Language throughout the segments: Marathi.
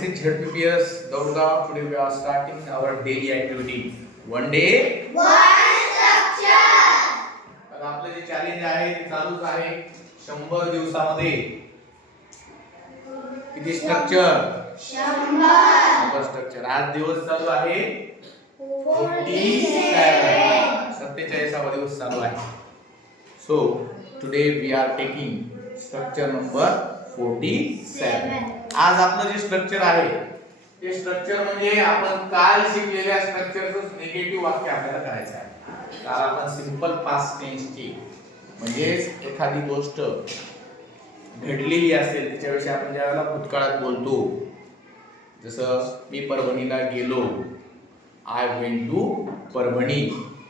this is ZPPS Daurgaon. Today we are starting our daily activity. One day, one structure. तर आपलं जे चॅलेंज आहे ते चालूच आहे. 100 दिवसामध्ये किती स्ट्रक्चर? 100 स्ट्रक्चर. आज दिवस चालू आहे 47वा दिवस चालू आहे. So today we are taking structure number 47. आज आपलं जे स्ट्रक्चर आहे ते स्ट्रक्चर म्हणजे आपण काल शिकलेल्या स्ट्रक्चरचं निगेटिव्ह वाक्य आपल्याला करायचं आहे. काल आपण सिंपल पास्ट टेन्सची म्हणजे एखादी गोष्ट घडलेली असेल त्याच्याविषयी आपण ज्यावेळेला भूतकाळात बोलतो, जसं मी परभणीला गेलो, आय वेंट टू परभणी,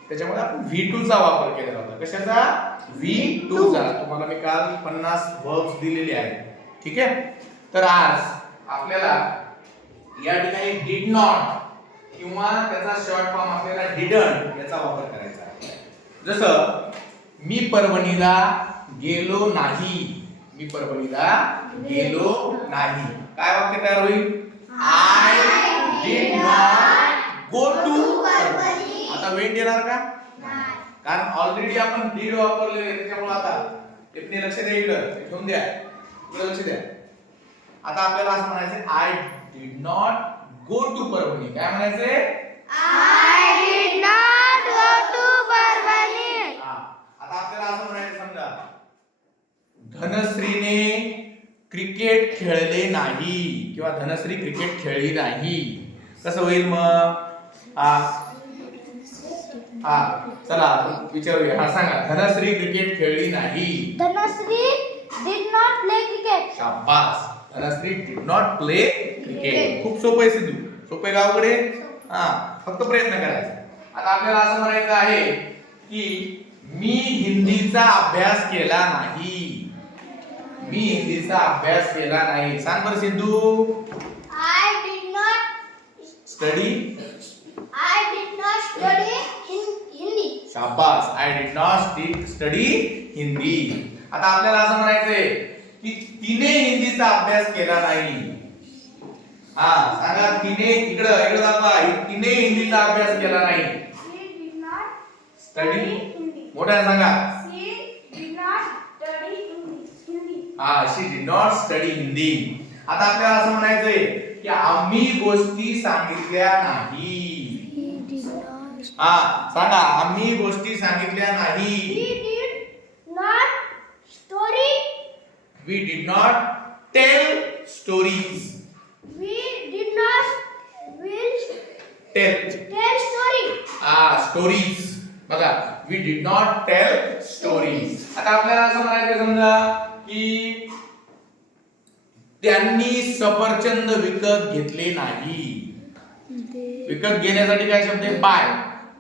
त्याच्यामध्ये आपण V2 चा वापर केलेला होता. कशाचा? V2 चा. तुम्हाला मी काल 50 वर्ब्स दिलेले आहेत. ठीक आहे. तर आज आपल्याला या ठिकाणी डिड नॉट किंवा त्याचा शॉर्ट फॉर्म आपल्याला डिडंट याचा वापर करायचा आहे. जसं मी परभणीला गेलो नाही. मी परभणीला गेलो नाही. काय वाक्य तयार होईल? I did not go to Parbhani. आता वेट येणार का? कारण ऑलरेडी आपण डिड वापरलेले आहे, त्याच्यामुळे आता इथे लक्ष द्या, इकडे ठेवून द्या, इकडे लक्ष द्या. आता आपल्याला असं म्हणायचं I did not go to Parbhani. काय म्हणायचे? I did not go to Parbhani. आता आपल्याला असं म्हणायचं, समजा धनश्रीने क्रिकेट खेळले नाही किंवा धनश्री क्रिकेट खेळली नाही. कसं होईल मग? चला विचारूया. सांगा, धनश्री क्रिकेट खेळली नाही. Dhanashree did not play cricket. शाबास. Dhanashree did not play cricket. खूप सोपं आहे सिद्धू. सोपं आहे गावाकडे. फक्त प्रयत्न करायचा. आता आपल्याला असं म्हणायचं आहे की मी हिंदीचा अभ्यास केला नाही. मी हिंदीचा अभ्यास केला नाही. सांग बरं Sidhu. I did not study. I did not study Hindi. शाबास. I did not study Hindi. आता आपल्याला असं म्हणायचंय की तिने हिंदीचा अभ्यास केला नाही. सांगा, तिने इकडे दाखवा. तिने हिंदीचा अभ्यास केला नाही. She did not study. Hindi. मोठ्याने सांगा. She did not study Hindi. She did not study Hindi. आता आपल्याला असं म्हणायचंय की आम्ही गोष्टी सांगितल्या नाही. सांगा, आम्ही गोष्टी सांगितल्या नाही. We did not story. We did not tell stories. We did not Tell. tell story. Stories. बघा, we did not tell stories. आता आपल्याला असं म्हणायचं, समजा की त्यांनी सफरचंद विकत घेतले नाही. विकत घेण्यासाठी काय शब्द आहे? बाय.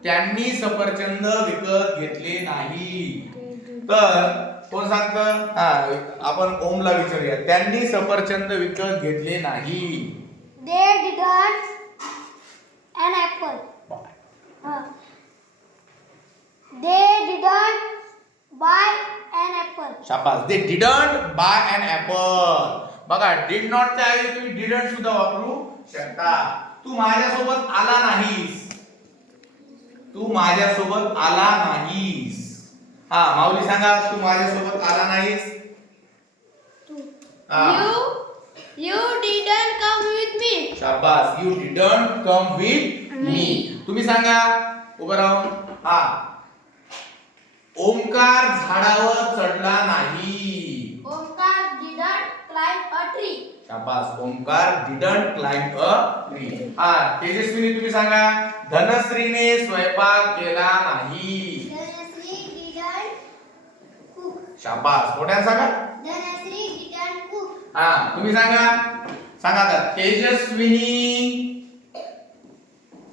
त्यांनी सफरचंद विकत घेतले नाही. तर कोण सांगतं? आपण ओमला विचारूया. त्यांनी सफरचंद विकत घेतले नाही. They didn't an apple. They didn't buy an apple. शाबास. They didn't buy an apple. बघा, did not च्या ऐवजी तुम्ही didn't सुद्धा वापरू शकता. तू माझ्यासोबत आला नाहीस. तू माझ्यासोबत आला नाहीस. माऊली सांगा, तू माझ्यासोबत आला नाहीस. You didn't come with me. शाबास. You didn't come with me. तुम्ही सांगा उभं राहून. ओमकार झाडावर चढला नाही. Omkar didn't climb a tree. शाबास. Omkar didn't climb a tree. Tejaswini तुम्ही सांगा. धनश्रीने स्वयंपाक केला नाही. Dhanasri didn't cook. शाबास. मोठ्याने सांगा. Dhanasri didn't cook. तुम्ही सांगा. सांगा आता. तेजस्विनी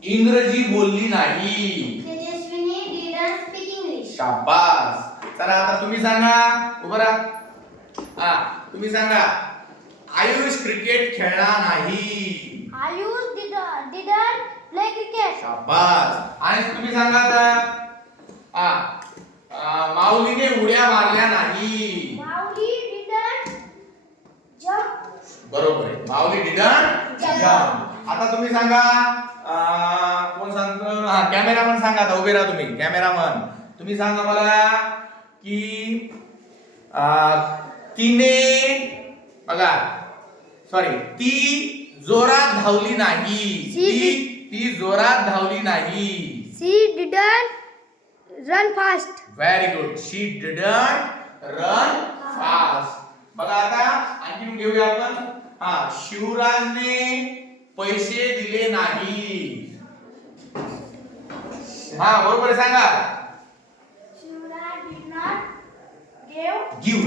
इंग्रजी बोलली नाही. Tejaswini didn't speak English. शाबास. चला आता तुम्ही सांगा. उभं राहा. तुम्ही सांगा. आयुष क्रिकेट खेळला नाही. Ayush didn't play cricket. शाबास. आणि तुम्ही सांगा आता. माऊलीने उड्या मारल्या नाही. Mauli didn't jump बरोबर आहे. माऊली डिडंट जम्प. आता तुम्ही सांगा कोण सांगतं? हा, कॅमेरामन सांगा. आता उभे राहा तुम्ही. कॅमेरामन तुम्ही सांगा मला की तिने बघा सॉरी ती जोरात धावली नाही. ती जोरात धावली नाही. She didn't run fast. Very good. She didn't run fast. बघा आता आणखी घेऊया आपण. हा, शिवराजने पैसे दिले नाही. हा, बरोबर आहे, सांगा. Shivraj did not give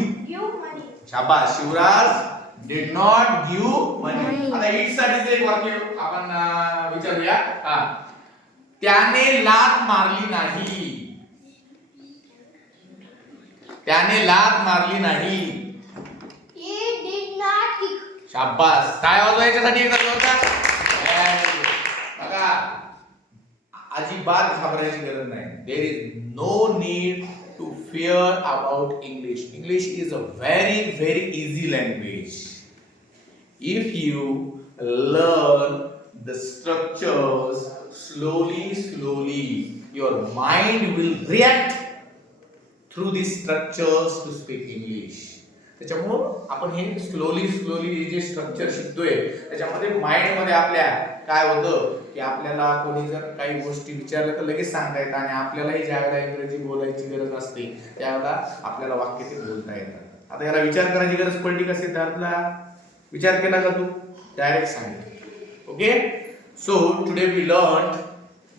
money. शाबास. शिवराज डिड नॉट गिव्ह मनी. आता इट साठीच एक वाक्य आपण विचारूया. हा, त्याने लात मारली नाही. त्याने लात मारली नाही. He did not kick. शाबास. काय वाजवायच्यासाठी एकदा जोरदार. बघा अजिबात घाबरायची गरज नाही. There is no need to fear about English. English is a very very easy language. If you learn the structures slowly your mind will react through these structures to speak English. त्याच्यामुळं आपण हे स्लोली जे स्ट्रक्चर शिकतोय त्याच्यामध्ये माइंड मध्ये आपल्या काय होतं की आपल्याला कोणी जर काही गोष्टी विचारल्या तर लगेच सांगता येतात आणि आपल्यालाही ज्यावेळेला इंग्रजी बोलायची गरज असते त्यावेळेला आपल्याला वाक्य ते बोलता येतात. आता याला विचार करायची गरज पडली कसे त्यातला विचार केला का तू डायरेक्ट सांगितलं. Okay, so today we learned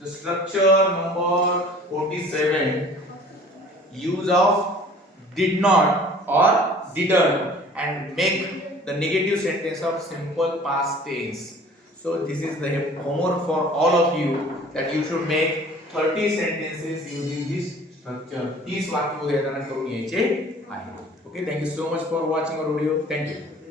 the structure number 47, use of did not or didn't and make the negative sentence of simple past tense. So this is the homework for all of you that you should make 30 sentences using this structure. 30 वाक्य उद्या करून यायचे आहे. Okay, thank you so much for watching our video. Thank you.